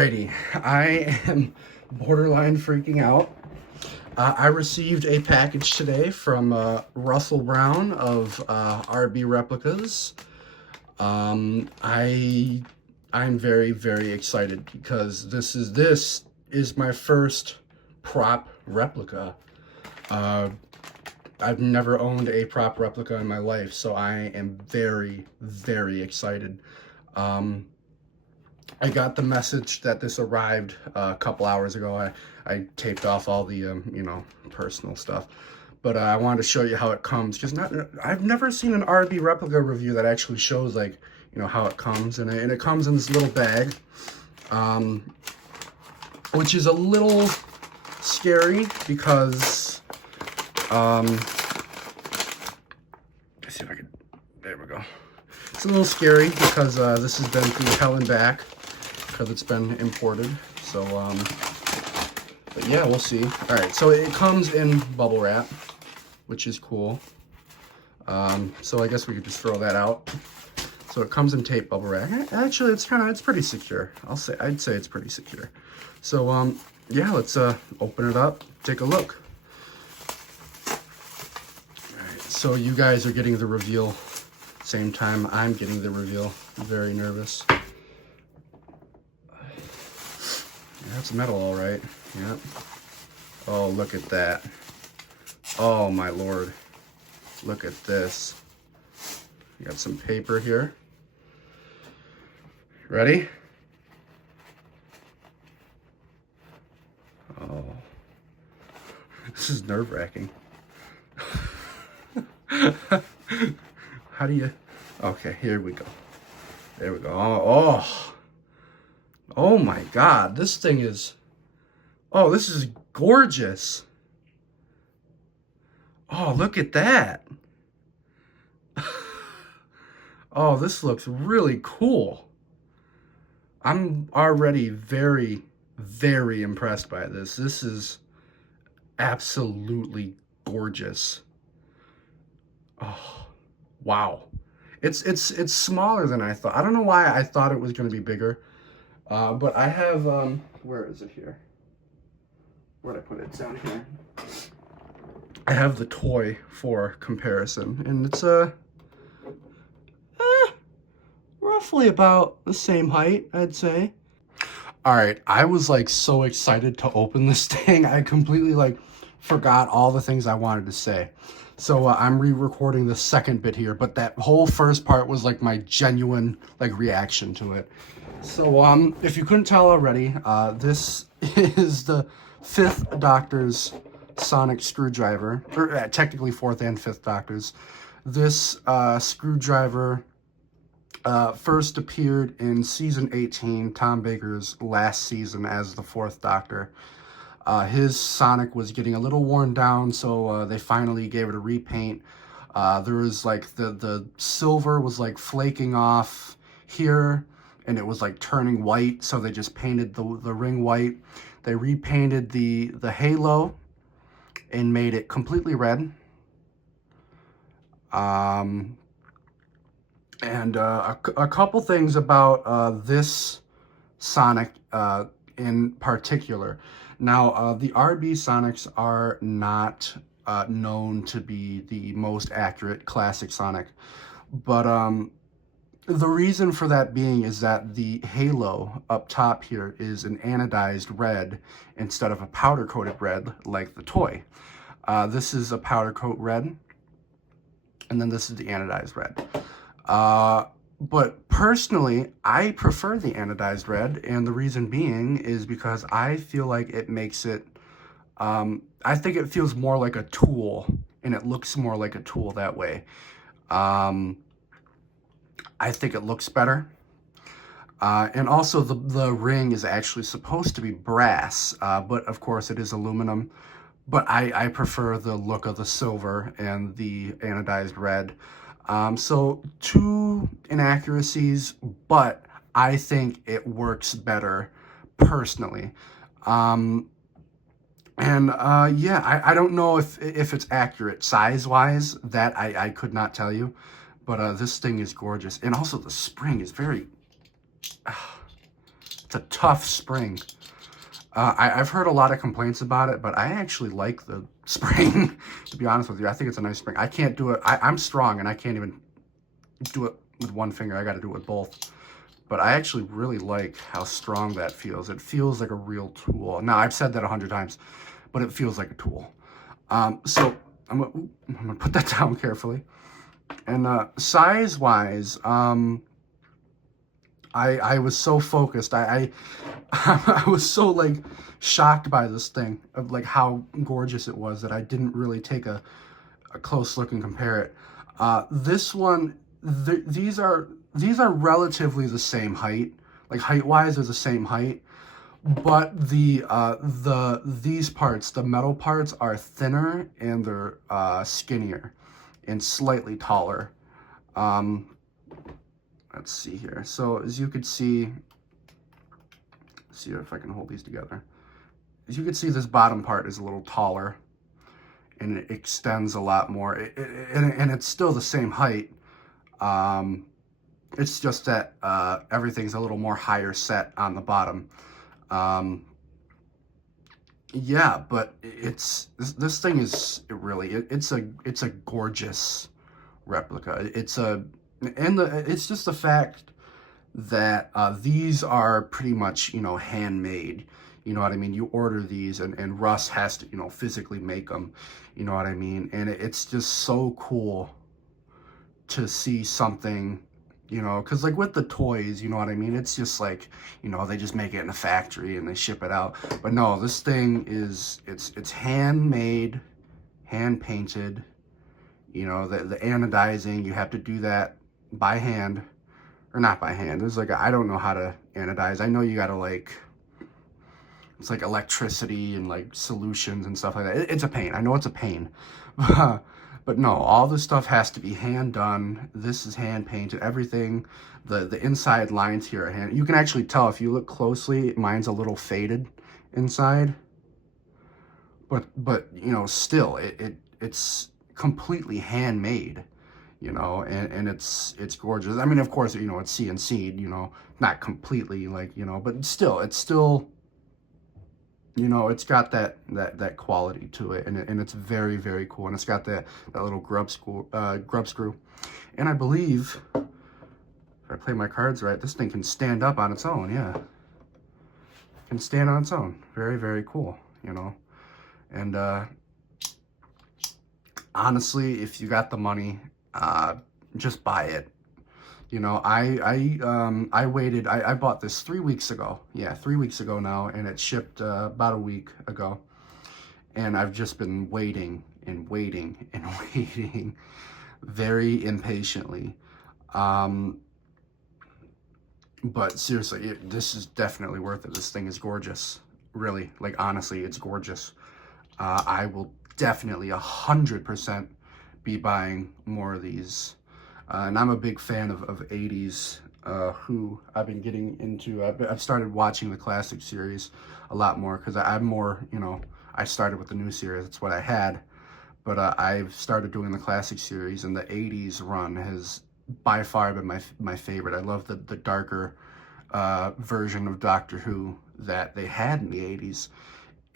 Alrighty, I am borderline freaking out. I received a package today from Russell Brown of RB Replicas. I'm very, very excited because this is my first prop replica. I've never owned a prop replica in my life, so I am very, very excited. I got the message that this arrived a couple hours ago. I taped off all the, personal stuff. But I wanted to show you how it comes, because I've never seen an RB replica review that actually shows, like, how it comes. And it comes in this little bag, which is a little scary because, let's see if I can, there we go. It's a little scary because this has been through hell and back because it's been imported. So, but yeah, we'll see. All right, so it comes in bubble wrap, which is cool. So I guess we could just throw that out. So it comes in tape bubble wrap. Actually, it's pretty secure. I'd say it's pretty secure. So, yeah, let's open it up, take a look. All right, so you guys are getting the reveal. Same time I'm getting the reveal. I'm very nervous. Yeah, that's metal, all right. Yep. Oh, look at that. Oh, my Lord. Look at this. You got some paper here. Ready? Oh. This is nerve-wracking. How do you... Okay, here we go. There we go. Oh my God, this thing is... Oh, this is gorgeous. Oh, look at that. Oh, this looks really cool. I'm already very, very impressed by this. This is absolutely gorgeous. Oh, wow. It's smaller than I thought. I don't know why I thought it was going to be bigger. But I have, where is it here? Where'd I put it? It's down here. I have the toy for comparison, and it's roughly about the same height, I'd say. All right, I was like so excited to open this thing. I completely like forgot all the things I wanted to say. So I'm re-recording the second bit here, but that whole first part was like my genuine like reaction to it. So if you couldn't tell already, this is the 5th Doctor's sonic screwdriver, or technically 4th and 5th Doctor's. This screwdriver first appeared in season 18, Tom Baker's last season as the 4th Doctor. His sonic was getting a little worn down, so they finally gave it a repaint. There was like the silver was like flaking off here, and it was like turning white, so they just painted the ring white. They repainted the halo and made it completely red. And a couple things about this Sonic in particular. Now, the RB Sonics are not known to be the most accurate classic Sonic, but the reason for that being is that the halo up top here is an anodized red instead of a powder-coated red like the toy. This is a powder coat red, and then this is the anodized red. But personally, I prefer the anodized red, and the reason being is because I feel like it makes it, I think it feels more like a tool, and it looks more like a tool that way. I think it looks better. And also the ring is actually supposed to be brass, but of course it is aluminum. But I prefer the look of the silver and the anodized red. So 2 inaccuracies, but I think it works better personally. Yeah, I don't know if it's accurate size-wise. That I could not tell you. But this thing is gorgeous. And also the spring is very It's a tough spring. I've heard a lot of complaints about it, but I actually like the spring, to be honest with you. I think it's a nice spring. I can't do it. I'm strong, and I can't even do it with one finger. I got to do it with both. But I actually really like how strong that feels. It feels like a real tool. Now, I've said that 100 times, but it feels like a tool. So I'm gonna put that down carefully. And size-wise, I was so focused. I was so like shocked by this thing of like how gorgeous it was that I didn't really take a close look and compare it. This one, these are relatively the same height. Like height-wise, they're the same height. But these parts, the metal parts, are thinner and they're skinnier and slightly taller. Let's see here. So as you could see if I can hold these together. As you can see, this bottom part is a little taller and it extends a lot more. And it's still the same height. It's just that everything's a little more higher set on the bottom. Yeah, but this thing is it's a gorgeous replica. It's just the fact that these are pretty much, you know, handmade. You know what I mean? You order these and Russ has to, you know, physically make them. You know what I mean? And it's just so cool to see something, you know, because like with the toys, you know what I mean? It's just like, you know, they just make it in a factory and they ship it out. But no, this thing is, it's handmade, hand painted. You know, the anodizing, you have to do that by hand. Or not by hand. There's like, I don't know how to anodize. I know you gotta like, it's like electricity and like solutions and stuff like that. It's a pain. I know it's a pain. But no, all this stuff has to be hand done. This is hand painted. Everything, the inside lines here are hand. You can actually tell if you look closely, mine's a little faded inside. But you know, still, it's completely handmade. You know, and it's gorgeous. I mean, of course, you know, it's CNC'd, you know, not completely like, you know, but it's still, you know, it's got that quality to it, and it's very, very cool. And it's got that little grub screw. And I believe, if I play my cards right, this thing can stand up on its own. Yeah, it can stand on its own. Very, very cool, you know. And honestly, if you got the money, just buy it. You know, I waited. I bought this 3 weeks ago. Yeah, 3 weeks ago now, and it shipped about a week ago. And I've just been waiting and waiting and waiting, very impatiently. But seriously, this is definitely worth it. This thing is gorgeous. Really, like honestly, it's gorgeous. I will definitely 100% be buying more of these. And I'm a big fan of 80s who I've been getting into. I've started watching the classic series a lot more because I'm more, you know, I started with the new series. That's what I had. But I've started doing the classic series, and the 80s run has by far been my favorite. I love the darker version of Doctor Who that they had in the 80s.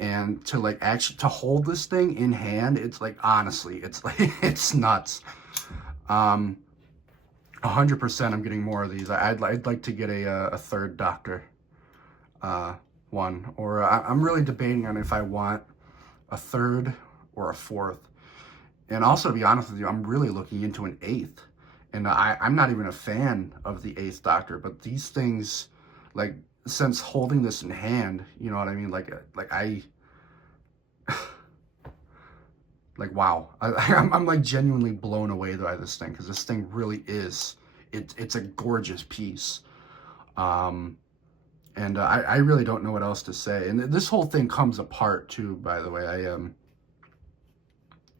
And to like actually to hold this thing in hand, it's like, honestly, it's like, it's nuts. 100% I'm getting more of these. I'd like to get a third Doctor one, or I'm really debating on if I want a third or a fourth. And also, to be honest with you, I'm really looking into an eighth. And I'm not even a fan of the eighth Doctor, but these things, like, since holding this in hand, you know what I mean? Like wow. I'm like genuinely blown away by this thing, because this thing really is, it's a gorgeous piece. And I really don't know what else to say. And this whole thing comes apart too, by the way.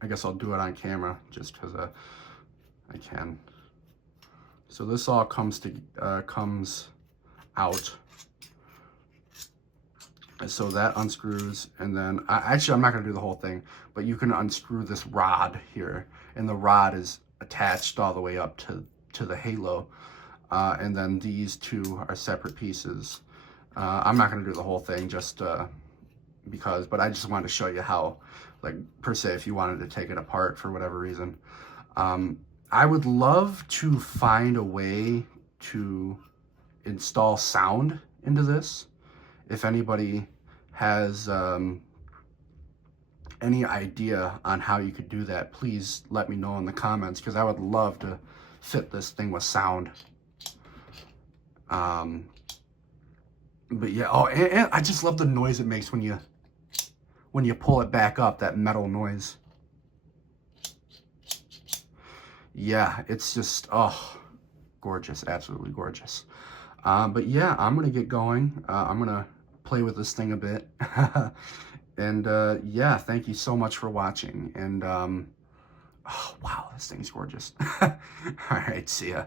I guess I'll do it on camera just because I can. So this all comes out. So that unscrews, and then actually I'm not gonna do the whole thing, but you can unscrew this rod here, and the rod is attached all the way up to the halo, and then these two are separate pieces. I'm not going to do the whole thing just because, but I just wanted to show you how, like, per se, if you wanted to take it apart for whatever reason. I would love to find a way to install sound into this. If anybody has any idea on how you could do that, please let me know in the comments, because I would love to fit this thing with sound. But yeah, oh, and I just love the noise it makes when you pull it back up, that metal noise. Yeah, it's just, oh, gorgeous, absolutely gorgeous. But yeah, I'm gonna get going. I'm gonna play with this thing a bit. And yeah, thank you so much for watching. And oh, wow, this thing's gorgeous. All right, see ya.